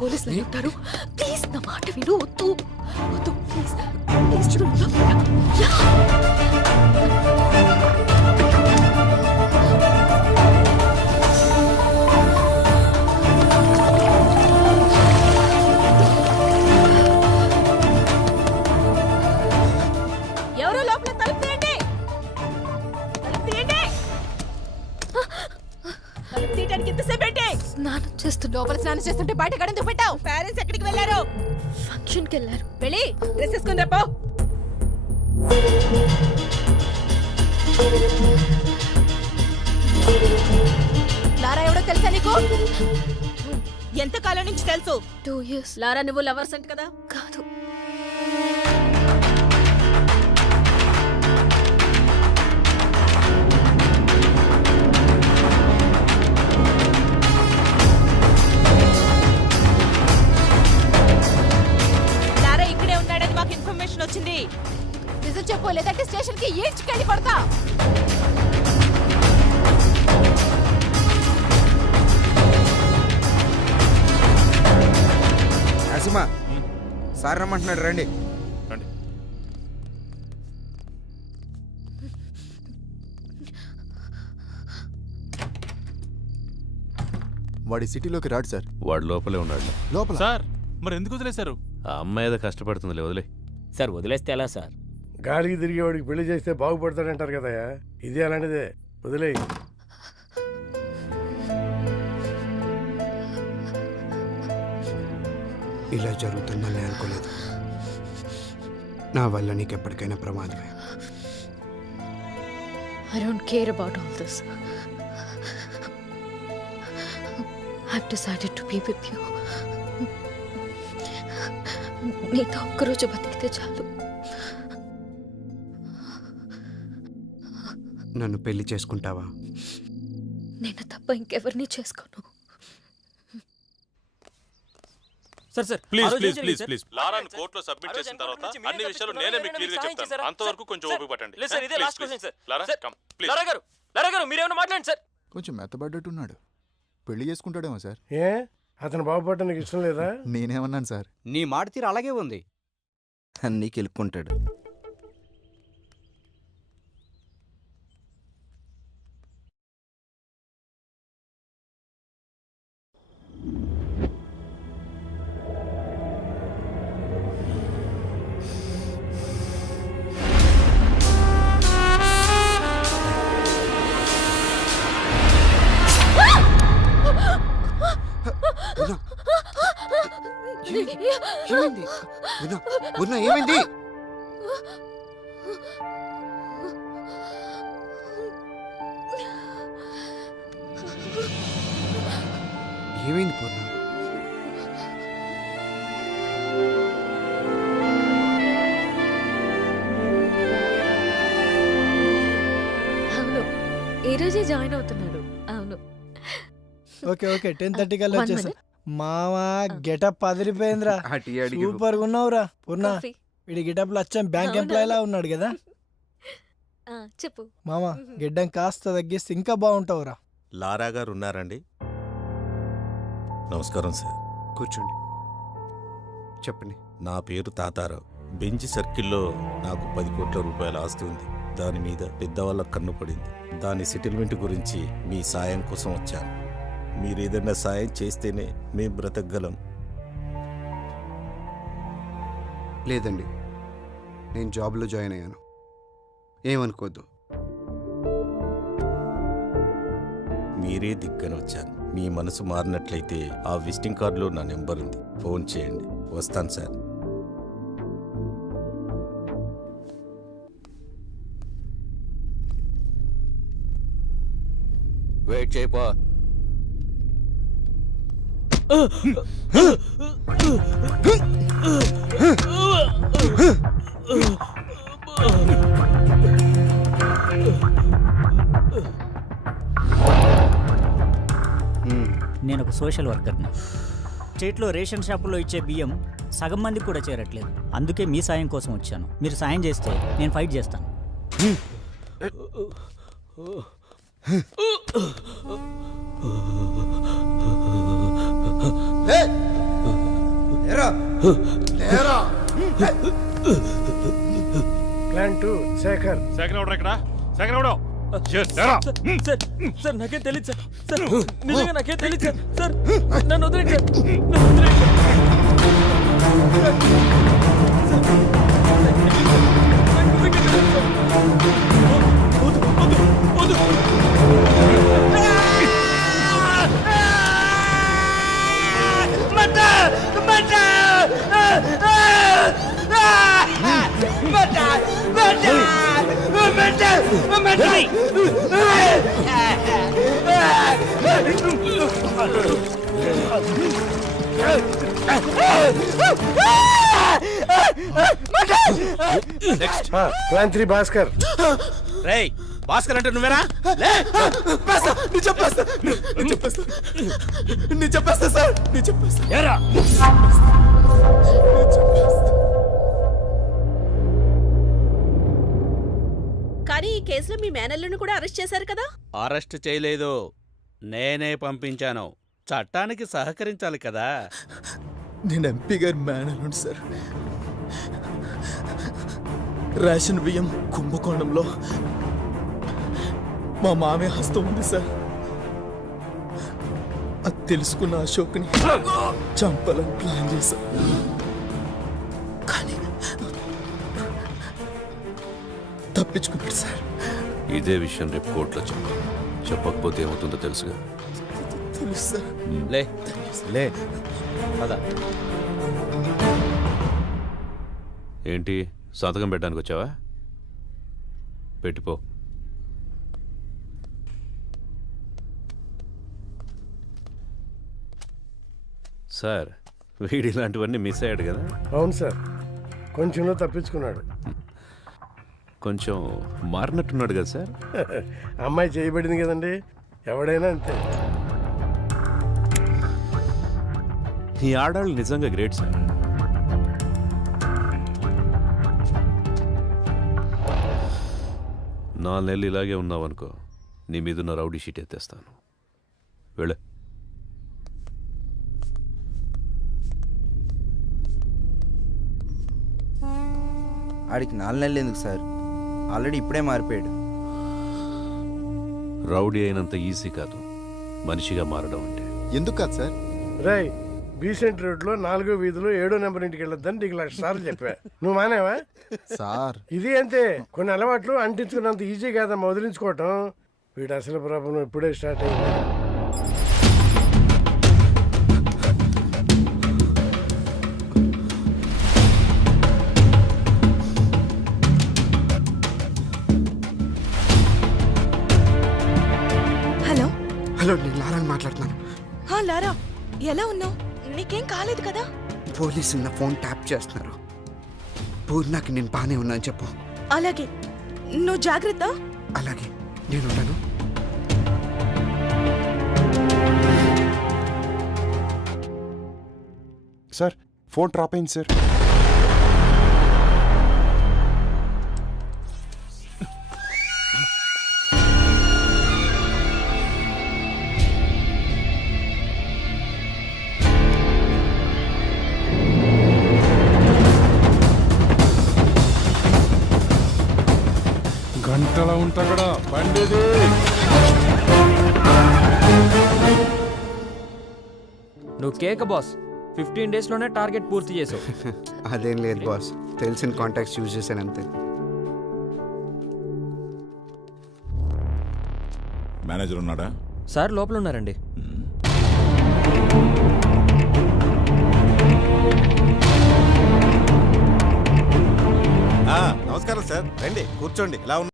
పోలీసులు అయి ఉంటారు. ప్లీజ్ నా మాట విను. వద్దు వద్దు ప్లీజ్ ప్లీజ్. ఎవరో లోపల తలుపు తీయండి. తలుపు తీయండి. తలుపు తీయడానికి ఎంతసేపు ఏంటి? స్నానం చేస్తుంటే లోపల స్నానం చేస్తుంటే బయట గడెందుకు పెట్టావు? పేరెంట్స్ ఎక్కడికి వెళ్ళారు? ఫంక్షన్కి వెళ్ళారు. వెళ్ళి డ్రెస్ వేసుకుని రాపో. లారా ఎవడో తెలుసా నీకు? ఎంత కాలం నుంచి తెలుసు? 2 years. లారా నువ్వు లవర్స్ అంట కదా? కాదు. లారా ఇక్కడే ఉన్నాడని మాకు ఇన్ఫర్మేషన్ వచ్చింది. నిజం చెప్పు, లేదంటే స్టేషన్ కి ఈడ్చుకెళ్ళి పడతా. నరసింహ సార్ రమ్మంటున్నాడు, రండి. వాడి సిటీలోకి రాడు సార్. వాడు లోపలే ఉన్నాడు. లోపల సార్ మరి ఎందుకు వదిలేశారు? ఆ అమ్మాయి ఏదో కష్టపడుతుందిలే, వదిలే. సార్ వదిలేస్తే ఎలా సార్? గాలికి తిరిగేవాడికి పెళ్లి చేస్తే బాగుపడతాడంటారు కదయా, ఇది అలాంటిదే, వదిలే. ఇలా జరుగుతుందని అనుకోలేదు. నా వల్ల నీకు ఎప్పటికైనా ప్రమాదమే. I don't care about all this. I've decided to be with you. నీతో ఒక్కరోజు బతికితే చాలు. నన్ను పెళ్లి చేసుకుంటావా? నేను తప్ప ఇంకెవరిని చేసుకోను. Sir please please please please లారాని కోర్టులో సబ్మిట్ చేసిన తర్వాత అన్ని విషయాలు నేనే మీకు క్లియర్ గా చెప్తాను. అంతవరకు కొంచెం ఓపిక పట్టండి. లేదు సార్, ఇదే last question sir. Lara come please. Lara గారు మీరేమైనా మాట్లాడండి సార్. కొంచెం మెత్తబడ్డట్టున్నాడు. పెళ్లి చేసుకుంటాడేమో సార్. ఏ అతను బాగుపడటం నీకు ఇష్టం లేదా? నేనేమన్నాను సార్? నీ మాట తీరు అలాగే ఉంది. అన్నీ కెలుక్కుంటాడు. ఏమైంది? ఏమైంది? ఏమైంది పూర్ణ? అవును, ఈ రోజే జాయిన్ అవుతున్నాడు. అవును. ఓకే 10:30 కల్లా వచ్చేస్తా. మావా గెటప్ అదిరిపోయిందిరా, సూపర్ గా ఉన్నావురా. పూర్ణ వీడి గెటప్ లో వచ్చాం బ్యాంక్ ఎంప్లాయ్ లా ఉన్నాడు కదా. చెప్పు మామా, గిడ్డం కాస్త తగ్గిస్తే ఇంకా బాగుంటావురా. లారా గారు ఉన్నారండి? నమస్కారం సార్. కూర్చోండి, చెప్పండి. నా పేరు తాతారావు. బెంచ్ సర్కిల్లో నాకు 10 కోట్ల రూపాయల ఆస్తి ఉంది. దాని మీద పెద్దవాళ్ళ కన్ను పడింది. దాని సెటిల్మెంట్ గురించి మీ సాయం కోసం వచ్చాను. మీరు ఏదైనా సాయం చేస్తేనే మేము బ్రతకగలం. లేదండి, నేను జాబ్లో జాయిన్ అయ్యాను, ఏమనుకోద్దు. మీరే దిక్కని వచ్చాను. మీ మనసు మారినట్లయితే ఆ విజిటింగ్ కార్డులో నా నెంబర్ ఉంది, ఫోన్ చేయండి. వస్తాను సార్. వెయిట్ చేయపో. నేను ఒక సోషల్ వర్కర్ని. స్టేట్లో రేషన్ షాపుల్లో ఇచ్చే బియ్యం సగం మందికి కూడా చేరట్లేదు. అందుకే మీ సాయం కోసం వచ్చాను. మీరు సాయం చేస్తే నేను ఫైట్ చేస్తాను. ప్లాన్ 2 శేఖర్. సెకండ్ ఆర్డర్ ఇక్కడ సెకండ్ ఆర్డర్ సార్ నాకేం తెలియదు సార్. సార్ నిజంగా నాకేం తెలియదు సార్. సార్ నన్ను వదిలేండి సార్. నన్ను వదిలేండి ప్లాన్ 3 భాస్కర్. రేయ్ భాస్కర్ అంటే నువ్వేనా? కానీ ఈ కేసులో మీ మేనల్లుని కూడా అరెస్ట్ చేశారు కదా? అరెస్ట్ చేయలేదు, నేనే పంపించాను. చట్టానికి సహకరించాలి కదా. నేను ఎంపీ గారి మేనల్లుండి సార్. రేషన్ బియ్యం కుంభకోణంలో మా మామయ్య హస్తం ఉంది సార్. అది తెలుసుకున్న అశోక్ని చంపాలని ప్లాన్ చేశా. కానీ తప్పించుకున్నాడు సార్. ఇదే విషయం రేపు కోర్టులో చెప్పకపోతే ఏమవుతుందో తెలుసుగా. తెలుసు సార్. లే పద. ఏంటి సంతకం పెట్టడానికి వచ్చావా? పెట్టిపో. సార్ వీడి ఇలాంటివన్నీ మిస్ అయ్యాడు కదా. అవును సార్, కొంచెంలో తప్పించుకున్నాడు. కొంచెం మారినట్టున్నాడు కదా సార్. అమ్మాయి చేయబడింది కదండి, ఎవడైనా అంతే. ఈ ఆడాళ్ళు నిజంగా గ్రేట్ సార్. నాలుగు నెలలు ఇలాగే ఉన్నావనుకో, నీ మీదున్న రౌడీ షీట్ ఎత్తేస్తాను. వెళ్ళే. ఆడికి 4 నెలలు ఎందుకు సార్? ఆల్రెడీ ఇప్పుడే మారిపోయాడు. రౌడీ అయినంత ఈజీ కాదు మనిషిగా మారడం అంటే. ఎందుకు కాదు సార్? రాయ్, బీసెంట్ రోడ్ లో 4వ వీధిలో 7వ నెంబర్ ఇంటికి వెళ్ళొద్దని నీకు 1,00,000 సార్లు చెప్పా. నువ్వు మానేవా? సార్ ఇది అంతే, కొన్ని అలవాట్లు అంటించుకున్నంత ఈజీ కాదమ్మా వదిలించుకోవటం. వీడు అసలు ప్రాబ్లం ఇప్పుడే స్టార్ట్ అయింది. హలో హలో, నేను లారాని మాట్లాడుతున్నాను. లారా, ఎలా ఉన్నావు? నీకేం కాలేదు కదా? పోలీసులు నా ఫోన్ ట్యాప్ చేస్తున్నారు. పూర్ణకి నేను బాగానే ఉన్నాను చెప్పు. అలాగే, నువ్వు జాగ్రత్త. అలాగే, నేనున్నాను. సార్ ఫోన్ డ్రాప్ అయింది సార్. గంటలా ఉంటా కూడా బండిది. నువ్వు కేక బాస్. 15 days లోనే టార్గెట్ పూర్తి చేసావు. అదేం లేదు బాస్, తెలిసిన కాంటాక్ట్స్ యూజ్ చేశాను అంతే. మేనేజర్ ఉన్నాడా? సార్ లోపల ఉన్నారండి. నమస్కారం సార్, రండి కూర్చోండి. ఎలా ఉన్నారు?